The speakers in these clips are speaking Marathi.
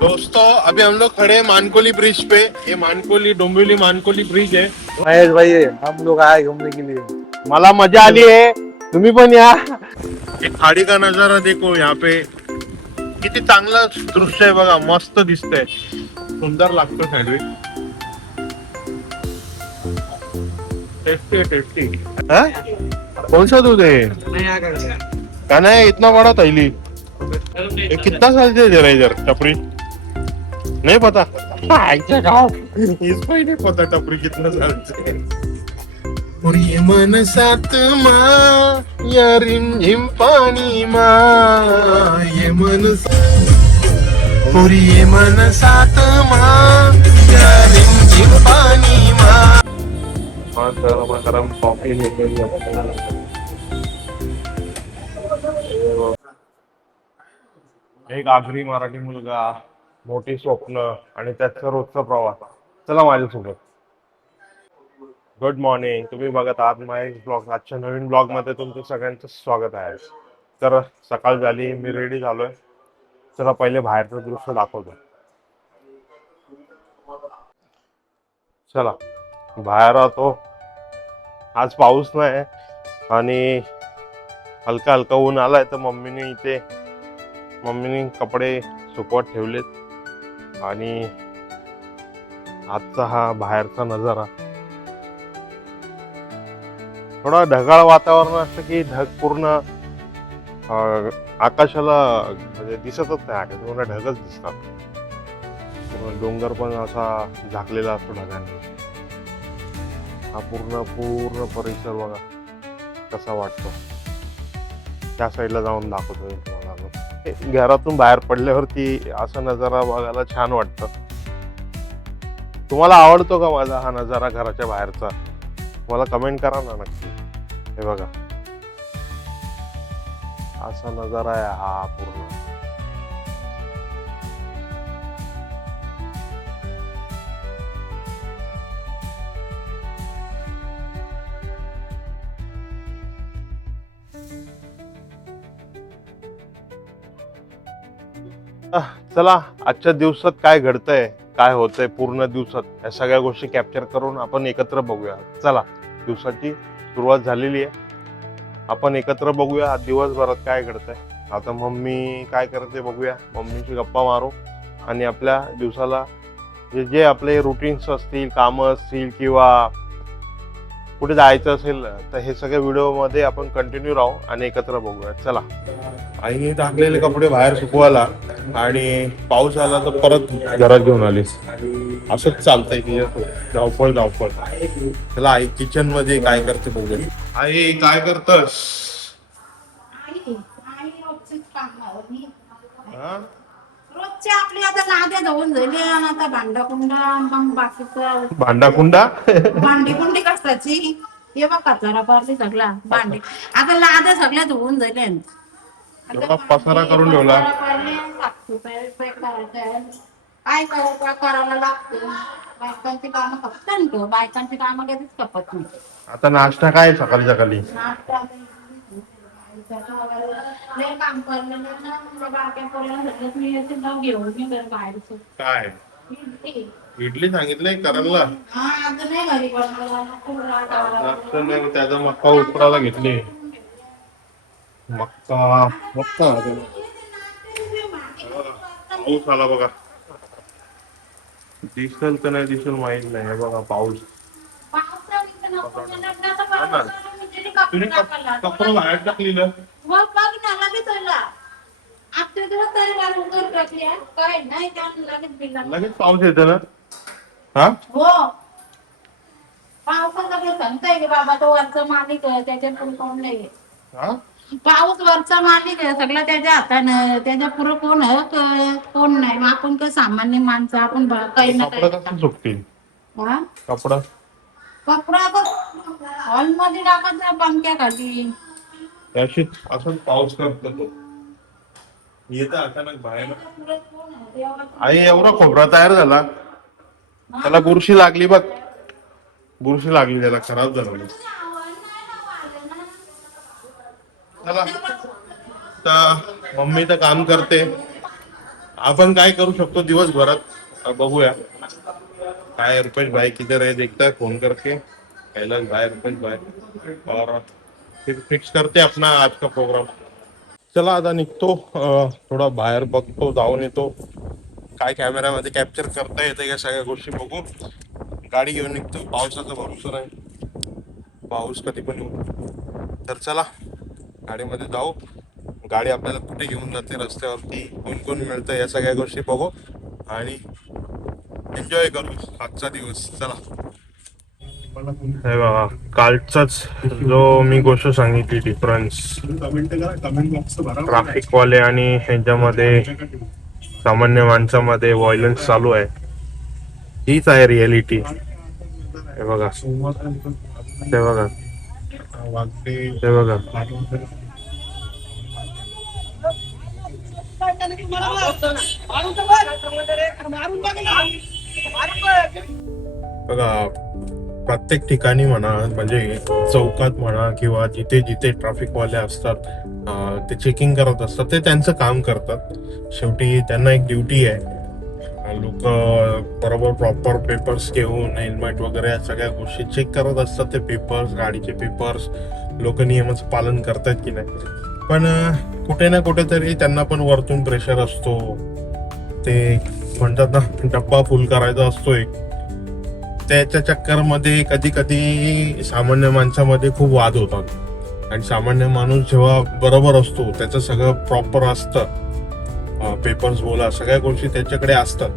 दोस्तों अभी हम लोग खड़े हैं मानकोली ब्रिज पे। ये मानकोली डोंबिवली मानकोली ब्रिज है। महेश भाई हम लोग आए घूमने के लिए। मला मजा आली आहे, तुम्ही पण या। एक खाडी का नजारा देखो यहाँ पे, किती चांगलं दृश्य आहे बघा, मस्त दिसतंय, सुंदर लागतो सँडविच। टेस्टी है टेस्टी। कौन सा दूध है? कहना है इतना बड़ा थैली। ये कितना साल से दे रहा है इधर टपरी? नहीं पता। इसको ही नहीं पता टपरी कितना साल से। और ये मन सात माँ या रिमझिम पानी माँ, ये मन और ये मन सात माँ या रिमझिम पानी माँ। गरम कॉफी एक आगरी मराठी मुलगा, मोठी स्वप्न आणि त्याचा रोजचा प्रवास। चला माझ्यासोबत। गुड मॉर्निंग, तुम्ही बघत आहात महेश ब्लॉग। आजच्या नवीन ब्लॉग मध्ये तुमचं सगळ्यांचं स्वागत आहे। तर सकाळ झाली, मी रेडी झालोय। चला पहिले बाहेरचं दृश्य दाखवतो। चला बाहेर आतो। आज पाऊस नाही आणि हलका हलका ऊन आलाय, तर मम्मीने कपडे सुकवत ठेवलेत आणि आजचा हा बाहेरचा नजारा। थोडा ढगाळ वातावरण असतं की ढग पूर्ण आकाशाला म्हणजे दिसतच नाही, आकाश पूर्ण ढगच दिसतात। डोंगर पण असा झाकलेला असतो ढगांनी। हा पूर्ण परिसर बघा कसा वाटतो। त्या साईडला जाऊन दाखवतोय तुम्हाला। घरातून बाहेर पडल्यावरती असा नजारा बघायला छान वाटतं। तुम्हाला आवडतो का माझा हा नजारा घराच्या बाहेरचा? मला कमेंट करा ना नक्की। हे बघा असा नजारा आहे हा पूर्ण। चला आजच्या दिवसात काय घडतंय, काय होतंय पूर्ण दिवसात, या सगळ्या गोष्टी कॅप्चर करून आपण एकत्र बघूया। चला दिवसाची सुरुवात झालेली आहे, आपण एकत्र बघूया दिवसभरात काय घडतंय। आता मम्मी काय करते बघूया, मम्मीशी गप्पा मारू आणि आपल्या दिवसाला जे आपले रुटीन्स असतील, कामं असतील किंवा कुठे जायचं असेल, तर हे सगळे व्हिडिओ मध्ये आपण कंटिन्यू राहू आणि एकत्र बघूया। चला। आईने टाकलेले कपडे बाहेर सुकवायला आणि पाऊस आला तर परत घरात घेऊन आलीस। असंच चालतंय की धावपळ। चला आई किचन मध्ये काय करते बघूया। आई काय करतस? रोजचे आपले आता लादे धुवून झाले आणि आता भांडाकुंडा मग बाकीचं भांडाकुंडा भांडी कशाची? हे बघ कचरा पारली सगळा भांडी आता लादे सगळ्या धुवून झाले। एवढा पसारा करून ठेवला। काय करायला लागतं? बायकांची कामं खपतात, बायकांची कामं कधीच खपत नाही। आता नाश्ता काय सकाळी सकाळी? नाश्ता काम करलं ना बारक्या पोरांना मी नाव घेऊन मी बाहेरचं काय इडली सांगितलंय करायला? नाही, त्याचा मक्का उपराला घेतली। मक्का पाऊस आला बघा। दिसल तर नाही दिसल माहित नाही। हे बघा पाऊस। तुम्ही कपडे बाहेर टाकलेलं लगेच पाऊस येतो ना? हा हो पावसाचा सांगताय की बाबा, तो वरचा मालिक आहे त्याच्या पुढे कोण नाही। पाऊस वरचा मालिक आहे सगळं त्याच्या हातानं, त्याच्या पुढे कोण नाही। आपण काय सामान्य माणसं, आपण काही ना काही सुकतील। कपडा हॉल मध्ये टाकायचा पंख्या खाली। असं पाऊस करतो तो येतं अचानक बाहेर। आई एवढा खोबरा तयार झाला, त्याला बुरशी लागली बघ, बुरशी लागली त्याला, खराब झालं। चला आता मम्मी तर काम करते, आपण काय करू शकतो दिवसभरात बघूया. काय रुपेश भाई किधर है देखता है फोन करके, कैलाश भाई रुपेश भाई, और फिर फिक्स करते अपना आज का प्रोग्राम. चला आता निघतो, थोडा बाहेर बघतो, जाऊन येतो, काय कॅमेऱ्यामध्ये कॅप्चर करता येते या सगळ्या गोष्टी बघू. गाडी घेऊन निघतो, पावसाचा भरोसा नाही, पाऊस कधी पण येऊ. तर चला गाडीमध्ये जाऊ, गाडी आपल्याला कुठे घेऊन जाते, रस्त्यावरती कोण कोण मिळतं या सगळ्या गोष्टी बघू आणि एन्जॉय करू आजचा दिवस. चला. हे बघा कालचाच जो मी गोष्ट सांगितली, डिफरन्स ट्रॅफिक वाले आणि ह्यांच्यामध्ये सामान्य माणसामध्ये व्हायलन्स चालू आहे, हीच आहे रियालिटी. हे बघा, ते बघा, ते बघा. बघा प्रत्येक ठिकाणी म्हणा, म्हणजे चौकात म्हणा किंवा जिथे जिथे ट्रॅफिक वाले असतात, ते चेकिंग करत असतात, ते त्यांचं काम करतात. शेवटी त्यांना एक ड्युटी आहे. लोक बरोबर प्रॉपर पेपर्स घेऊन हेल्मेट वगैरे या सगळ्या गोष्टी चेक करत असतात. ते पेपर्स, गाडीचे पेपर्स लोक नियमाचं पालन करतात की नाही. पण कुठे ना कुठेतरी त्यांना पण वरतून प्रेशर असतो. ते म्हणतात ना, डब्बा फुल करायचा असतो एक. त्याच्या चक्करमध्ये कधी कधी सामान्य माणसामध्ये खूप वाद होतात. आणि सामान्य माणूस जेव्हा बरोबर असतो, त्याचं सगळं प्रॉपर असतं, पेपर्स बोला सगळ्या गोष्टी त्याच्याकडे असतात,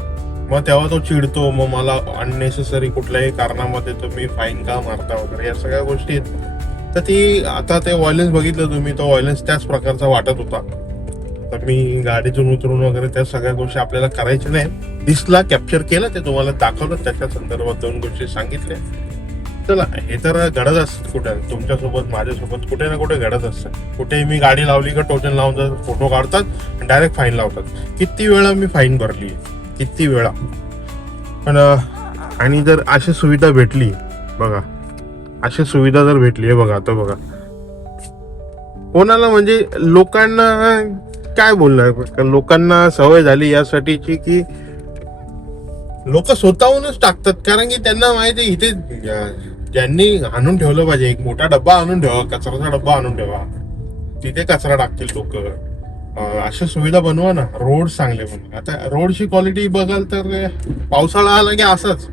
मग तेव्हा तो चिडतो. मग मला अननेसेसरी कुठल्याही कारणामध्ये तुम्ही फाईन का मारता वगैरे या सगळ्या गोष्टी. तर ती आता ते व्हायलन्स बघितलं तुम्ही, तो व्हायलन्स त्याच प्रकारचा वाटत होता. तर मी गाडीतून उतरून वगैरे त्या सगळ्या गोष्टी आपल्याला करायच्या नाही. दिसला, कॅप्चर केलं, ते तुम्हाला दाखवलं, त्याच्या संदर्भात 2 गोष्टी सांगितल्या. चला, हे तर घडत असतात कुठे, तुमच्यासोबत माझ्यासोबत कुठे ना कुठे घडत असतात. कुठेही मी गाडी लावली का टोचन लावून फोटो काढतात आणि डायरेक्ट फाईन लावतात. किती वेळा मी फाईन भरली, किती वेळा. पण आणि जर अशी सुविधा भेटली, बघा अशी सुविधा जर भेटली, हे बघा आता बघा, कोणाला म्हणजे लोकांना काय बोलणार, लोकांना सवय झाली यासाठीची की लोक स्वतःहूनच टाकतात. कारण की त्यांना माहिती आहे इथे ज्यांनी आणून ठेवलं पाहिजे, एक मोठा डब्बा आणून ठेवा, कचऱ्याचा डब्बा आणून ठेवा, तिथे कचरा टाकतील लोक. अशा सुविधा बनवा ना, रोड चांगले बनवा. आता रोडची क्वालिटी बघाल तर पावसाळा आला की असाच,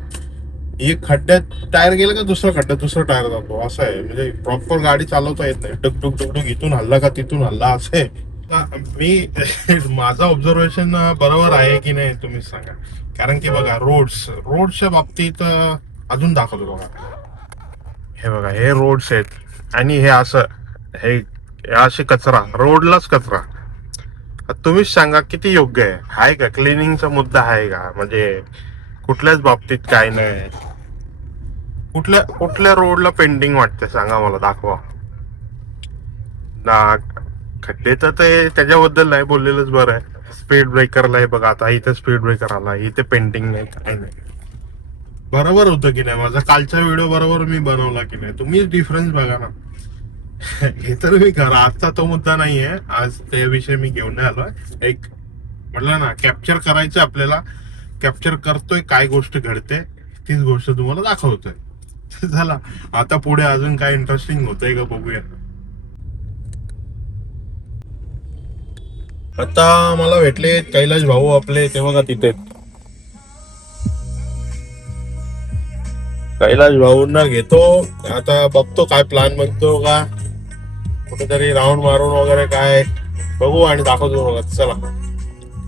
एक खड्ड्यात टायर गेला का दुसरा खड्ड्यात दुसरा टायर जातो, असं आहे. म्हणजे प्रॉपर गाडी चालवता येत नाही, डुकडुक डुकडुक इथून हल्ला का तिथून हल्ला, असं आहे. मी माझं ऑब्झर्वेशन बरोबर आहे की नाही तुम्ही सांगा. कारण की बघा रोड्सच्या बाबतीत अजून दाखवतो बघा. हे बघा, हे रोड्स आहेत आणि हे असं, हे असे कचरा, रोडलाच कचरा. तुम्हीच सांगा किती योग्य आहे? आहे का? क्लिनिंगचा मुद्दा आहे का? म्हणजे कुठल्याच बाबतीत काय नाही. कुठल्या रोडला पेंटिंग वाटते सांगा मला, दाखवा ना. खड्डे तर ते त्याच्याबद्दल नाही बोललेलंच बरं आहे. स्पीड ब्रेकरला आहे बघा, आता इथे स्पीड ब्रेकर आला, इथे पेंटिंग नाही, काय नाही. बरोबर होतं की नाही? माझा कालचा व्हिडिओ बरोबर मी बनवला की नाही? तुम्हीच डिफरन्स बघा ना. हे तर मी करा, आजचा तो मुद्दा नाहीये, आज त्याविषयी मी घेऊन नाही आलोय. एक म्हटलं ना, कॅप्चर करायचं आपल्याला, कॅप्चर करतोय, काय गोष्ट घडते तीच गोष्ट तुम्हाला दाखवतोय. झाला, आता पुढे अजून काय इंटरेस्टिंग होतंय का बघूया. आता मला भेटले कैलाश भाऊ आपले, ते बघा तिथे. कैलाश भाऊंना घेतो आता, बघतो काय प्लॅन बनतो का, कुठेतरी राऊंड मारून वगैरे काय बघू आणि दाखवतो बघा. चला,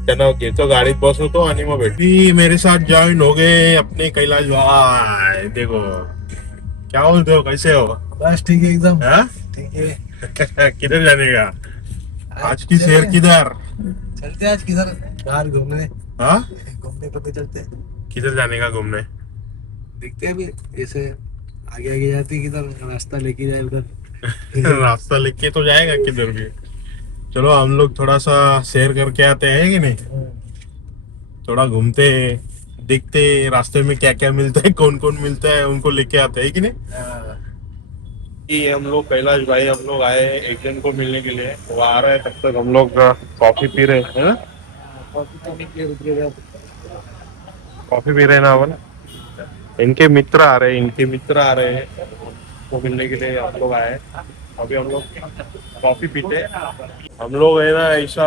त्यांना घेतो, गाडीत बसवतो आणि मग भेटी. मेरे साथ जॉइन हो गए अपने कैलाश भाई. देखो क्या बोलते हो, कैसे हो? बस ठीक है एकदम, हाँ? ठीक है. किधर जाने का आज की शेर, किधर चलते आज किधर बाहर घूमने, हाँ? घूमने को चलते हैं. किधर जाने का घूमने? देखते हैं अभी, ऐसे आगे आगे जाती किधर रास्ता लेके जाए उधर. रास्ता लेके तो जाएगा किधर भी. चलो हम लोग थोड़ा सा सैर करके आते हैं कि नहीं, थोड़ा घूमते दिखते रास्ते में क्या क्या मिलता है, कौन कौन मिलता है, उनको लेके आते हैं कि नहीं. कि हम लोग कैलाश भाई हम लोग आए एक जन को मिलने के लिए, वो आ रहे हैं, तब तक हम लोग कॉफी पी रहे हैं ना, कॉफी पीने के लिए रुकिएगा। कॉफी पी रहे हैं ना अपन। इनके मित्र आ रहे हैं, इनके मित्र आ रहे हैं, को मिलने के लिए हम लोग आए। अभी हम लोग कॉफी पीते हैं। हम लोग है ना ऐसा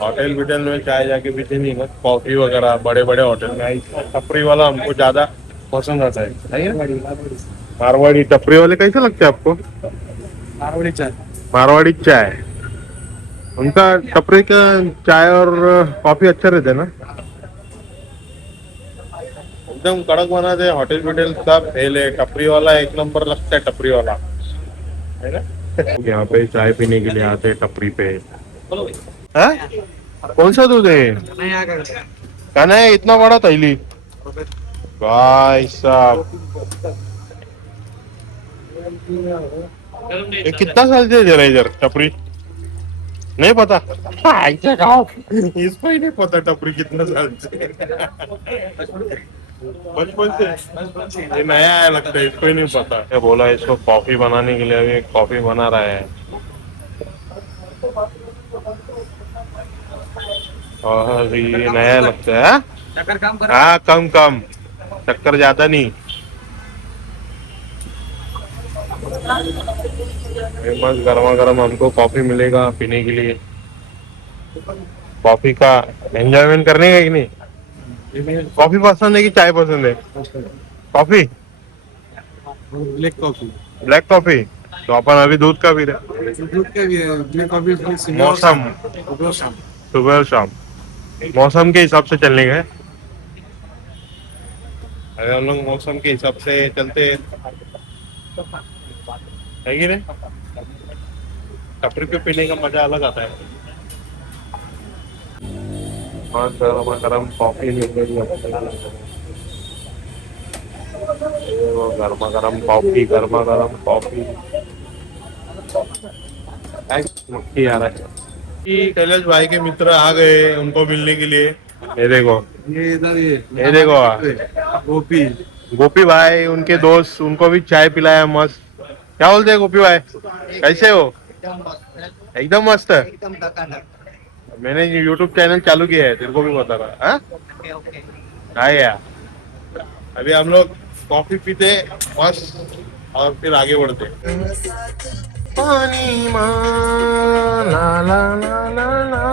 होटल बिटल में चाय जाके पीते नहीं ना, कॉफी वगैरह बड़े बड़े होटल में आई टपरी वाला हमको ज्यादा पसंद आता है। मारवाड़ी टपरी वाले कैसे लगते हैं आपको? मारवाड़ी चाय। मारवाड़ी चाय, उनका टपरी का चाय और कॉफी अच्छा रहता है ना, एकदम कड़क बनाते हैं। होटल बिटल सब फेल है, टपरी वाला एक नंबर लगता है, टपरी वाला है ना। यहाँ पे चाय पीने के लिए आते हैं टपरी पे। हाँ? कौन सा दूध है? नहीं आ गया। कहना है इतना बड़ा थैली भाई साहब, ये कितना साल से दे रहा है इधर टपरी? नहीं पता इसको ही नहीं पता टपरी कितना साल से। बचपन से ये नया आया लगता है, इसको ही नहीं पता। क्या बोला इसको कॉफी बनाने के लिए, अभी कॉफी बना रहा है और ये नया लगता है। हाँ? चक्कर काम कर। हाँ कम कम, चक्कर ज्यादा नहीं। फेमस गर्मा गर्म हमको कॉफी मिलेगा पीने के लिए। कॉफी का एंजॉयमेंट करने का कि नहीं? कॉफी पसंद है कि चाय पसंद है? Coffee, black coffee. Black coffee. तो अपन अभी दूध का पी रहे। दूध का भी है, ब्लैक कॉफी मौसम सुबह और शाम मौसम के हिसाब से चलने का है। अगर हम लोग मौसम के हिसाब से चलते है कि नहीं, टपरी पे पीने का मजा अलग आता है। गर्मा गर्म कॉफी मिल रही है, गर्मा गर्म कॉफी, गर्मा गर्म कॉफी। मक्खी आ रहा है। कैलाश भाई के मित्र आ गए उनको मिलने के लिए। ये देखो, ये इधर ये देखो गोपी। गोपी भाई, उनके दोस्त, उनको भी चाय पिलाया मस्त। क्या बोलते हैं गोपी भाई, कैसे हो? एकदम मस्त है। मैंने यूट्यूब चैनल चालू किया है, तेरे को भी बता रहा। हाँ यार, अभी हम लोग कॉफी पीते मस्त और फिर आगे बढ़ते। पानी मा ला ला ला ला ला।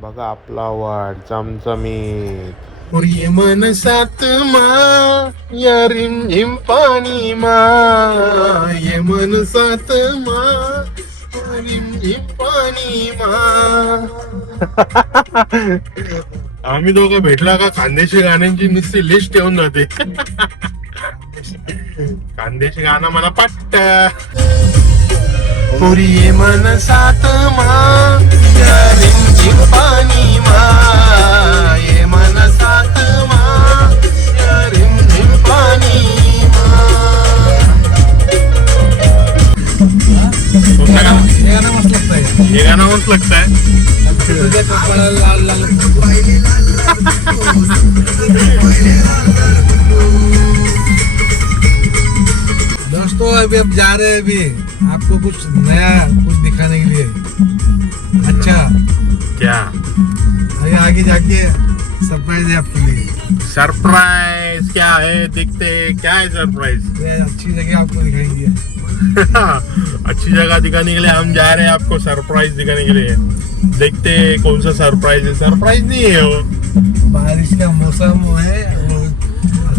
बघा आपला वाट चमचमीत, और ये मन सात मा या रिमझिम पाणी मा, ये मन सात मा या रिमझिम पाणी मा। आम्ही दोघं भेटला का खानदेशी गाण्यांची नुसती लिस्ट ठेवून जाते। खानदेशी गाणं मला पट्ट, पुरी ये मन सात मा या रिमझिम पाणी मा, ये मन सात मा या रिमझिम पाणी मा। ये गाना मस्त लगता है। ये गाना मस्त लगता है। तुझे कपड़ा लाल लाल। दोस्तों अभी अब जा रहे हैं, अभी आपको कुछ नया कुछ दिखाने के लिए। अच्छा क्या अभी आगे जाके सरप्राइज है आपके लिए। सरप्राइज क्या है? दिखते क्या है सरप्राइज? ये अच्छी जगह आपको दिखाएंगे। अच्छी जगह दिखाने के लिए हम जा रहे हैं, आपको सरप्राइज दिखाने के लिए। देखते कौन सा सरप्राइज है। सरप्राइज नहीं है वो, बारिश का मौसम है।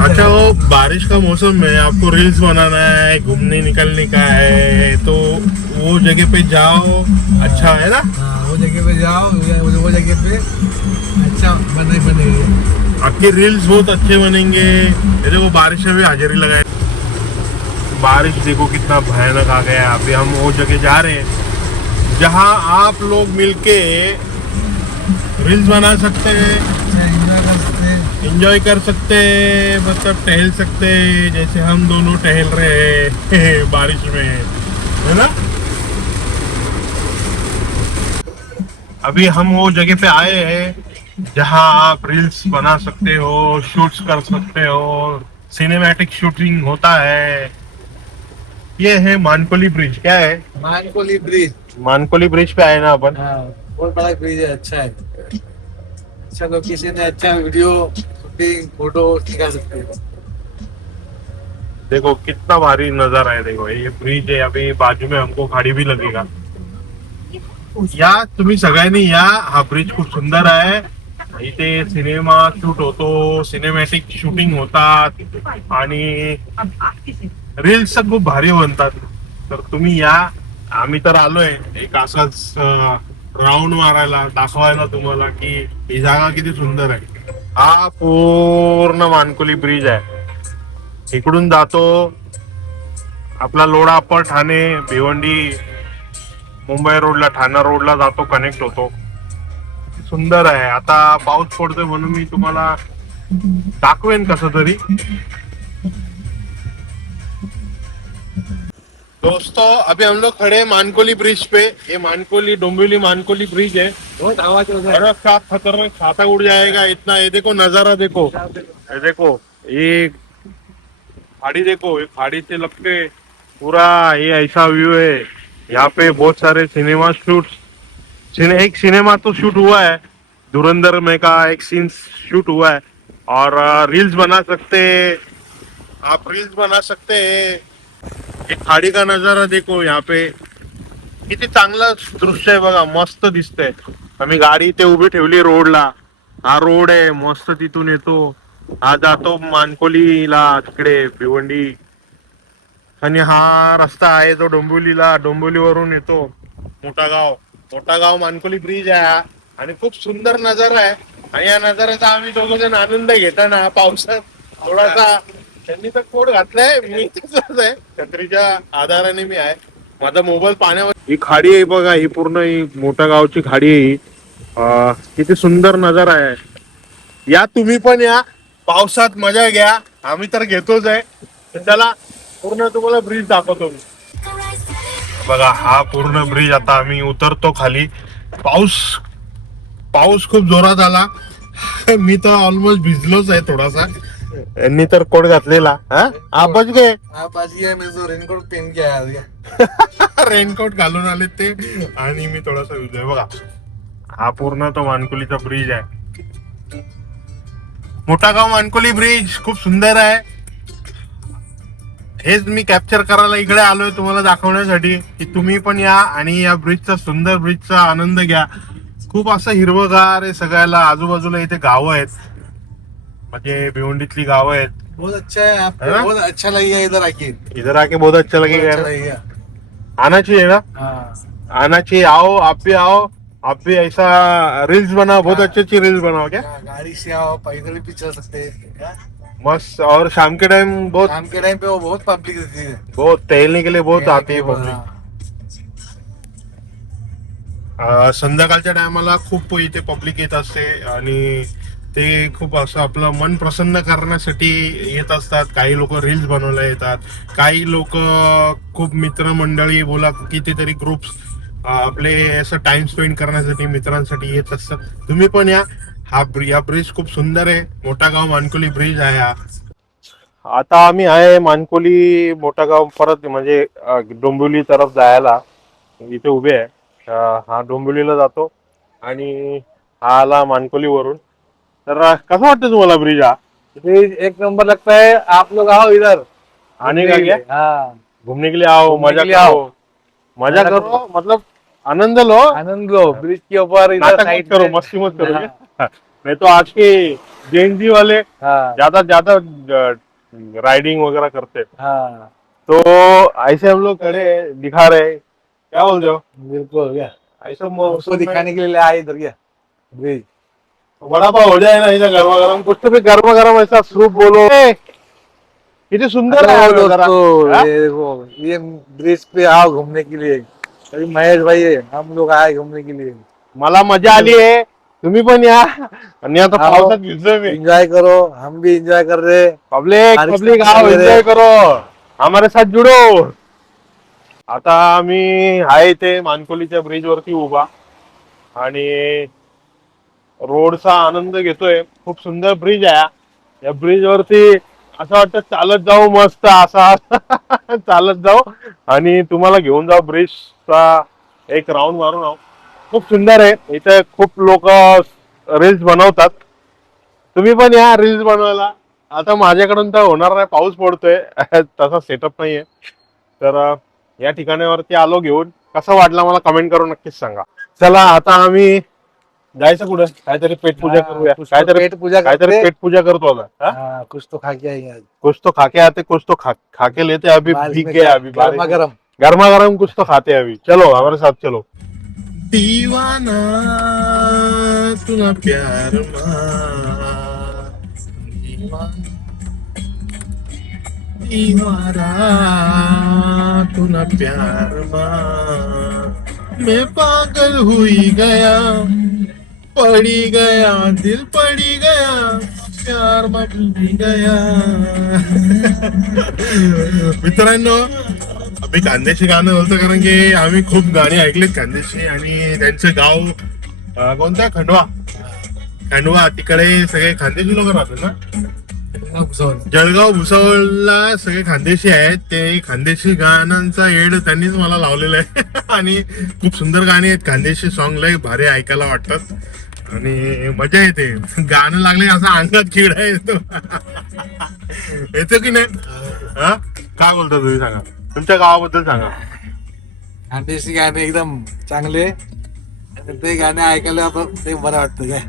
अच्छा वो बारिश का मौसम में आपको रील्स बनाना है, घूमने निकलने का है, तो वो जगह पे जाओ, अच्छा है ना। हाँ वो जगह पे जाओ, वो जगह पे अच्छा बनेंगे। आपके रील्स बहुत अच्छे बनेंगे। ये देखो बारिश में भी हाजिरी लगाए। बारिश देखो कितना भयानक आ गया। अभी हम वो जगह जा रहे हैं जहाँ आप लोग मिलके रील्स बना सकते हैं, एंजॉय कर सकते हैं, मतलब टहल सकते हैं, जैसे हम दोनों टहल रहे हैं बारिश में, है ना। अभी हम वो जगह पे आए हैं जहाँ आप रील्स बना सकते हो, शूट्स कर सकते हो, सिनेमैटिक शूटिंग होता है। ये है मानकोली ब्रिज। क्या है? मानकोली ब्रिज। मानकोली ब्रिज पे आए ना अपन। हाँ, बहुत बड़ा ब्रिज है, अच्छा है। अच्छा लोकेशन है, अच्छा वीडियो शूटिंग फोटो निकाल सकते हैं। देखो कितना भारी नजारा है। देखो ये ब्रिज आहे, अभी बाजू में हमको खाडी भी लगेगा। या तुम्ही सगळ्यांनी या, हा ब्रिज खूप सुंदर आहे। इथे सिनेमा शूट होतो, सिनेमॅटिक शूटिंग होतात आणि रील्स खूप भारी बनतात। तर तुम्ही या, आम्ही तर आलोय एक असाच राऊंड मारायला, दाखवायला तुम्हाला की ही जागा किती सुंदर आहे। हा पूर्ण मानकोली ब्रिज आहे, इकडून जातो आपला लोढा अप्पर ठाणे भिवंडी मुंबई रोडला, ठाणा रोडला जातो, कनेक्ट होतो। सुंदर आहे। आता पाऊस पडतोय म्हणून मी तुम्हाला दाखवेन कसं तरी। दोस्तों अभी हम लोग खड़े हैं मानकोली ब्रिज पे। ये मानकोली डोंबिवली मानकोली ब्रिज है। बहुत आवाज हो रहा है। अरे क्या खतरनाक, खाता उड़ जाएगा इतना। ये देखो नजारा, देखो ये देखो, ये खाड़ी देखो, ये खाड़ी से लग के पूरा ये ऐसा व्यू है। यहाँ पे बहुत सारे सिनेमा शूट, एक सिनेमा तो शूट हुआ है, धुरंधर में का एक सीन शूट हुआ है। और रील्स बना सकते हैं, आप रील्स बना सकते हैं। एक खाडी का नजारा देखो, यहाँ पे किती चांगलं दृश्य आहे बघा, मस्त दिसतंय। आम्ही गाडी इथे उभी ठेवली रोडला, हा रोड आहे मस्त, तिथून येतो, हा जातो मानकोलीला तिकडे भिवंडी, आणि हा रस्ता आहे जो डोंबिवलीला, डोंबिवलीवरून येतो मोठा गाव मानकोली ब्रिज आहे हा। आणि खूप सुंदर नजारा आहे, आणि या नजाऱ्याचा आम्ही दोघं जण आनंद घेताना पावसात थोडासा, त्यांनी तर कोट घातलाय, मी तसंच आहे, छत्रीच्या आधाराने मी आहे। माझा मोबाईल पाण्यावर, ही खाडी आहे बघा, ही पूर्ण ही मोठ्या गावची खाडी आहे ही। किती सुंदर नजारा आहे। या तुम्ही पण या, पावसात मजा घ्या, आम्ही तर घेतोच आहे। तर चला पूर्ण तुम्हाला ब्रिज दाखवतो मी। बघा हा पूर्ण ब्रिज, आता आम्ही उतरतो खाली। पाऊस खूप जोरात आला, मी तर ऑलमोस्ट भिजलोच आहे थोडासा। यांनी तर कोट घातलेला, हा बच गे, हाँ बच गया, मैं तो रेनकोट पहन के आया। रेनकोट घालून आले ते, आणि मी थोडासा भिजलोय बघा। हा पूर्ण तो मानकोलीचा ब्रिज आहे, मोठा गाव मानकोली ब्रिज खूप सुंदर आहे। हेच मी कॅप्चर करायला इकडे आलोय तुम्हाला दाखवण्यासाठी की तुम्ही पण या आणि या ब्रिजचा, सुंदर ब्रिजचा आनंद घ्या। खूप असं हिरवगार आहे सगळ्याला, आजूबाजूला इथे गावं आहेत, म्हणजे भिवंडीतली गावं आहेत। बहुत अच्छा है, आपको बहुत अच्छा लगेगा इधर आके। इधर आके बहुत अच्छा बहुत लगेगा, अच्छा लगेगा। आना चाहिए ना, हाँ, आना चाहिए। आओ, आप भी आओ, आप भी ऐसा रील्स बनाओ, बहुत अच्छी अच्छी रील्स बनाओ। क्या गाड़ी से आओ, पैदल भी चल सकते हैं। मस्त। और शाम के टाइम बहुत, शाम के टाइम पे वो बहुत पब्लिक रहती है, बहुत टहलने के लिए बहुत आती है पब्लिक। हाँ। संध्याकाळच्या टायमाला खूप इथे पब्लिक येत असते, आणि ते खूप असं आपलं मन प्रसन्न करण्यासाठी येत असतात। काही लोक रील्स बनवायला येतात, काही लोक खूप मित्रमंडळी बोला कितीतरी ग्रुप्स आपले असं टाइम स्पेंड करण्यासाठी मित्रांसाठी येत असतात। तुम्ही पण या, या ब्रिज खूप सुंदर आहे, मोठा गाव मानकोली ब्रिज आहे हा। आता आम्ही आहे मानकोली मोठा गाव, परत म्हणजे डोंबिवली तरफ जायला इथे उभे आहे। हा डोंबिवलीला जातो आणि हा आला मानकोली वरून। तर कसं वाटतं तुम्हाला ब्रिज हा? ब्रिज एक नंबर लगता है, आप लोग आओ इधर आने का क्या, हाँ, घूमने के लिए आओ, घूमने मजा के लिए करो, आओ। मजा करो, मतलब आनंद लो, आनंद लो ब्रिज के ऊपर, इधर नाटक मत साइड करो, में। मस्ती मत करो। हाँ, क्या? नहीं तो आज के जेनजी वाले हाँ, ज्यादा राइडिंग वगैरह करते हैं। हाँ, तो ऐसे हम लोग खड़े दिखा रहे हैं। क्या बोलते हो? बिल्कुल क्या, ऐसा उसको दिखाने के लिए आए इधर क्या ब्रिज। वड़ा पाव हो जाए ना इधर गर्मा गर्म, कुछ तो भी गर्मा गर्म ऐसा सूप बोलो। कितने सुंदर है हेलो जरा। दोस्तों, हाँ? ये देखो, ये ब्रिज पे आओ घूमने के लिए। अभी महेश भाई है, हम लोग आए घूमने के लिए। मला मजा आली आहे, तुम्ही पण या। आणि आता आओ, पावसात भिजलोय मी। एंजॉय करो, हम भी एंजॉय कर रहे हैं। पब्लिक बारिश पब्लिक का आओ, मजा ले रहे एंजॉय हैं। करो, हमारे साथ जुड़ो। आता मी आहे इथे मानकोलीच्या ब्रिज वरती उभा, आणि रोडचा आनंद घेतोय. खूप सुंदर ब्रिज आहे हा. या ब्रिज वरती असं वाटतं चालत जाऊ, मस्त असा चालत जाऊ आणि तुम्हाला घेऊन जाऊ ब्रिजचा एक राऊंड मारून आहो. खूप सुंदर आहे. इथे खूप लोक रील्स बनवतात. तुम्ही पण या रील्स बनवायला. आता माझ्याकडून तर होणार नाही, पाऊस पडतोय तसा सेटअप नाहीये. तर या ठिकाणावरती आलो घेऊन. कसं वाटलं मला कमेंट करून नक्कीच सांगा. चला आता आम्ही जायचं कुठं? काहीतरी पेटपूजा करूया. काहीतरी पेटपूजा करतो आता. कुछ तो खा के आएंगे आज कुछ तो खाके आते, कुछ तो खाके लेते. अभी बारिश भीग में गए, अभी बारिश गर्मा गर्म गर्मा गर्म कुछ तो खाते हैं अभी. चलो हमारे साथ चलो. दीवाना तुना प्यार दीवाना तुना प्यार मैं पागल हुई गया पड़ी गया दिल पड़ी गया प्यार में पड़ी गया. मित्रांनो आम्ही खानदेशी गाणं होतं कारण की आम्ही खूप गाणी ऐकलीत खानदेशी आणि त्यांचं गाव कोणतं खंडवा तिकडे सगळे खानदेशी लोक राहतात ना. जळगाव भुसावळला सगळे खानदेशी आहेत. ते खानदेशी गाण्यांचा येड त्यांनीच मला लावलेला आहे आणि खूप सुंदर गाणी आहेत. खानदेशी सॉंग लय भारी ऐकायला वाटतात आणि मजा येते. गाणं लागले असं अंगात चिडा येतो. येतो की नाही? हा काय बोलता तुम्ही सांगा, तुमच्या गावाबद्दल सांगा. खानदेशी गाणे एकदम चांगले आणि ते गाणे ऐकायला आपण ते बरं वाटतं काय.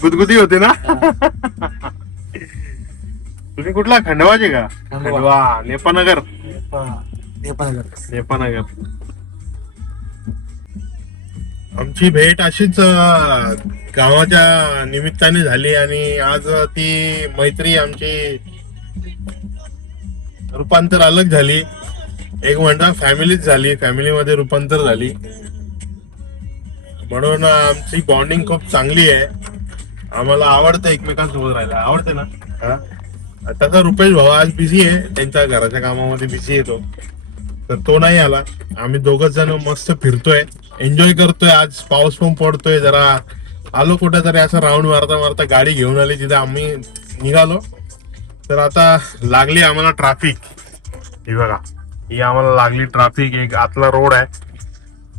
गुदगुदी होते ना. तुम्ही कुठला खंडवाचे का? खंडवा नेपानगर. नेपानगर. आमची भेट अशीच गावाच्या निमित्ताने झाली आणि आज ती मैत्री आमची रूपांतर अलग झाली. एक म्हणता फॅमिलीच झाली, फॅमिलीमध्ये रूपांतर झाली. म्हणून आमची बॉन्डिंग खूप चांगली आहे. आम्हाला आवडतं एकमेकांसोबत राहायला. आवडते ना. तसा रुपेश भाऊ आज बिझी आहे, त्यांच्या घराच्या कामामध्ये बिझी येतो, तर तो नाही आला. आम्ही दोघच जण मस्त फिरतोय, एन्जॉय करतोय. आज पाऊस पण पडतोय. जरा आलो कुठेतरी असं राऊंड मारता मारता गाडी घेऊन आली तिथे आम्ही निघालो. तर आता लागली आम्हाला ट्रॅफिक. ही बघा, ही आम्हाला लागली ट्रॅफिक. एक आतला रोड आहे.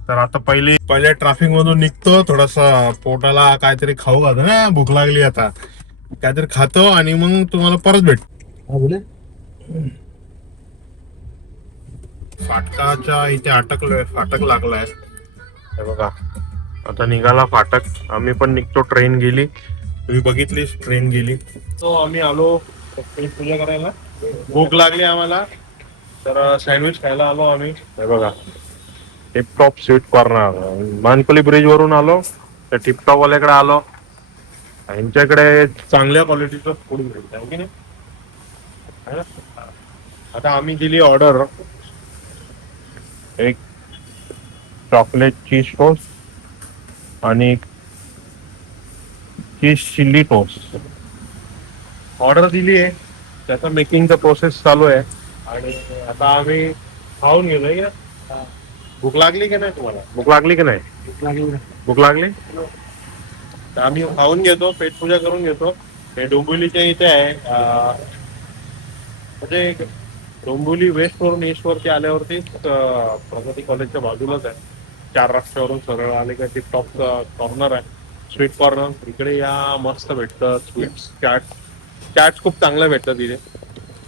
तर आता पहिल्या ट्रॅफिक मधून निघतो. थोडासा पोटाला काहीतरी खाऊ घालतो ना, भूक लागली आता, काहीतरी खातो आणि मग तुम्हाला परत भेट. फाटकाच्या इथे अटकलोय, फाटक लागलाय हे बघा. आता निघाला फाटक. आम्ही पण निघतो. ट्रेन गेली, तुम्ही बघितली ट्रेन गेली. तो आम्ही आलो पूजा करायला. भूक लागली आम्हाला, तर सँडविच खायला आलो आम्ही. हे बघा, tiptop sweet corner. Mankoli bridge वरून आलो, तर टिपटॉप वाल्याकडे आलो. यांच्याकडे चांगल्या क्वालिटीचं फूड मिळतं आहे की नाही. आता आम्ही दिली ऑर्डर एक चॉकलेट चीज टोस्ट आणि चीज चिल्ली टोस्ट ऑर्डर दिली आहे. त्याचा मेकिंगचा प्रोसेस चालू आहे आणि आता आम्ही खाऊन गेलोय. भूक लागली की नाही तुम्हाला? भूक लागली की नाही? भूक लागली तर आम्ही खाऊन घेतो, पेटपूजा करून घेतो. हे डोंबिवलीच्या इथे आहे, म्हणजे डोंबिवली वेस्ट वरून ईस्ट वरती आल्यावरती प्रगती कॉलेजच्या बाजूलाच आहे. 4 रस्त्यावरून सरळ आले का टिपटॉप कॉर्नर आहे, स्वीट कॉर्नर. इकडे या, मस्त भेटतं स्वीट्स. चाट खूप चांगलं भेटतं तिथे.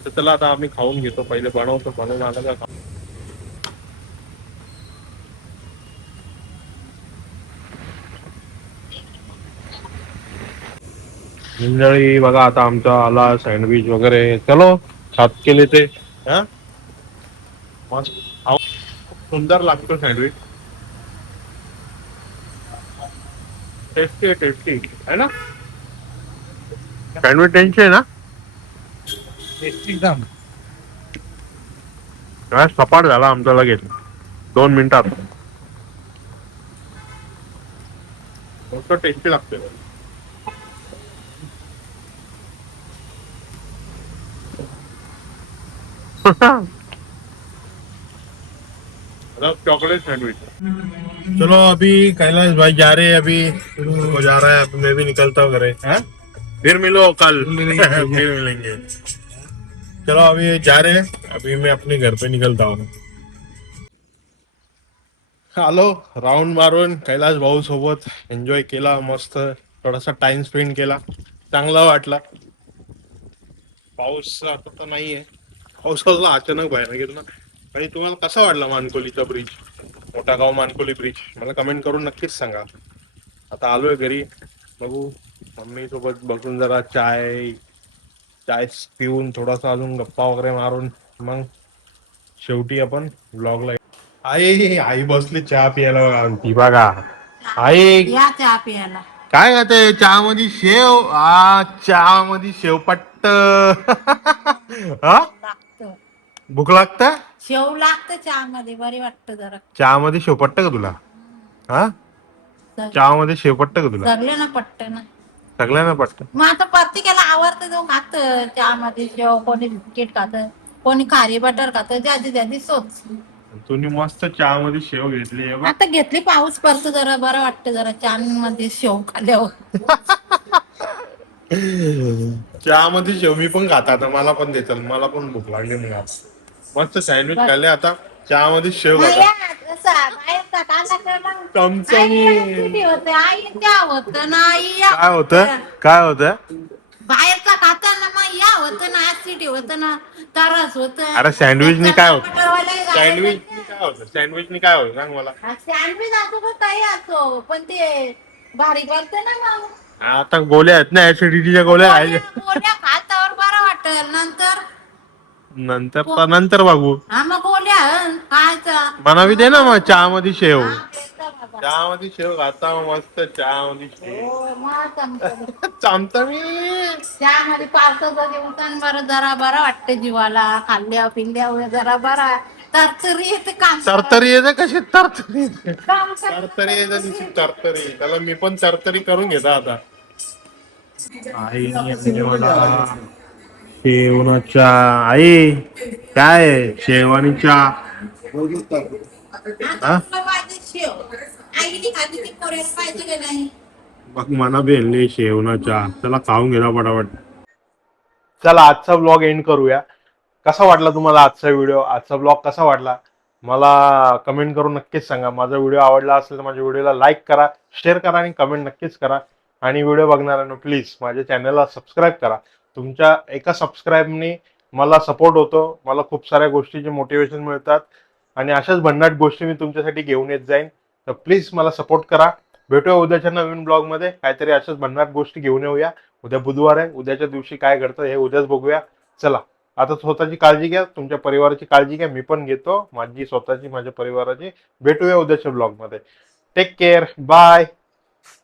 तर चला आता आम्ही खाऊन घेतो. पहिले बनवून आलं का. मंडळी बघा, आता आमचा आला सँडविच वगैरे. चलो सात केले ते. खूप सुंदर लागतो सँडविच. टेस्टी आहे ना सँडविच. टेन्शन आहे ना. एकदम काय सपाट झाला आमचा लगेच 2 मिनिटात. मस्त टेस्टी लागते. मतलब चॉकलेट सैंडविच। चलो अभी कैलाश भाई जा रहे हैं, अभी वो जा रहा है, अब मैं भी निकलता हूँ घरे। हाँ? फिर मिलो कल। फिर मिलेंगे। चलो अभी जा रहे हैं, अभी मैं अपने घर पे निकलता हूँ। आलो राऊंड मारून कैलाश भाऊ सोबत एन्जॉय केला, मस्त थोडासा टाइम स्पेंड केला, चांगला वाटला. पाऊस आता तर नाहीये, पावसाला अचानक बाहेर गेलो ना. आणि तुम्हाला कसा वाटला मानकोलीचा ब्रिज, मोठा गाव मानकोली ब्रिज, मला कमेंट करून नक्कीच सांगा. आता आलोय घरी, बघू मम्मी सोबत बसून जरा चाय चाय पिऊन थोडासा अजून गप्पा वगैरे मारून मग शेवटी आपण ब्लॉगला. आई आई बसली चहा पियाला बघा, ती बघा आई या चहा प्यायला. काय खाते चहा मध्ये शेव. चहा मध्ये शेवपट्ट. हा लागतं भूक लागत. शेव लागतं चहा मध्ये, बरी वाटतं जरा. चहा मध्ये शेवपट्ट का तुला. हा चहा मध्ये शेवपट्ट का तुला. सगळे ना पट्ट ना. सगळ्यांना पट्ट. मग आता प्रत्येकाला आवडतं जो खात चहा मध्ये शेव, कोणी बिस्किट खात, कोणी खारी बटर खात, ज्याची ज्याची सोच. तुम्ही मस्त चहा मध्ये शेव घेतली आहे बघ. आता घेतली, पाऊस पडतो जरा बरं वाटतं, जरा चहा मध्ये शेव खाल्यावर. चहा मध्ये शेव मी पण खाता, आता मला पण देतात, मला पण भूक लागली. मग आता मस्त सँडविच खाल्ले, आता चहा मध्ये शेव खाता. चमचमी. काय होतं काय होतं. बाहेरचा खाताना मग या होतं ना, ऍसिडिटी होतं ना, तरस होत. अरे सँडविचनी काय होतं. सँडविचनी काय होतं. सँडविचनी काय होतं सांग मला. सँडविच असो का काही असो, पण ते भारी पडतं ना मग. आता गोळ्या आहेत ना, ऍसिडिटीच्या गोळ्या आहेत. गोळ्या खातावर बरं वाटेल, नंतर नंतर बघू. हा मग गोळ्या खायचा. मनावी दे ना मग चहा मध्ये शेव. हा, देतो बाबा. चहा मध्ये शेव खाता मस्त, चहा मध्ये शेव. हो, मग चमचमीत. चमचमी. त्यामध्ये पावसाचं दिवसान बरं जरा बरं वाटतं जीवाला, खाल्ल्या पिल्ल्या वगैरे जरा बरा तरतरी येते काम तरतरी येते कशी तरतरी काम तरतरी येते नुसती तरतरी. त्याला मी पण तरतरी करून घेतो आता. आई शेवणाच्या आई काय आहे? शेवणीच्या पाहिजे शेव. आईने खाली ती पोऱ्याला पाहिजे की नाही. बघ मला भेटले शेवणाच्या, त्याला खाऊन गेला पटापट. चला आजचा ब्लॉग एंड करूया. कसा वाटला तुम्हाला आजचा व्हिडिओ, आजचा ब्लॉग कसा वाटला मला कमेंट करून नक्कीच सांगा. माझा व्हिडिओ आवडला असेल तर माझ्या व्हिडिओला लाईक करा, शेअर करा आणि कमेंट नक्कीच करा. आणि व्हिडिओ बघणाऱ्यांना प्लीज माझ्या चॅनलला सबस्क्राईब करा. तुमच्या एका सबस्क्राईबने मला सपोर्ट होतो, मला खूप साऱ्या गोष्टीचे मोटिवेशन मिळतात आणि अशाच भन्नाट गोष्टी मी तुमच्यासाठी घेऊन येत जाईन. तर प्लीज मला सपोर्ट करा. भेटूया उद्याच्या नवीन ब्लॉगमध्ये, काहीतरी अशाच भन्नाट गोष्टी घेऊन येऊया. उद्या बुधवार आहे, उद्याच्या दिवशी काय घडतं हे उद्याच बघूया. चला आता स्वतःची काळजी घ्या, तुमच्या परिवाराची काळजी घ्या. मी पण घेतो माझी स्वतःची, माझ्या परिवाराची. भेटूया उद्याच्या ब्लॉगमध्ये. Take care, bye.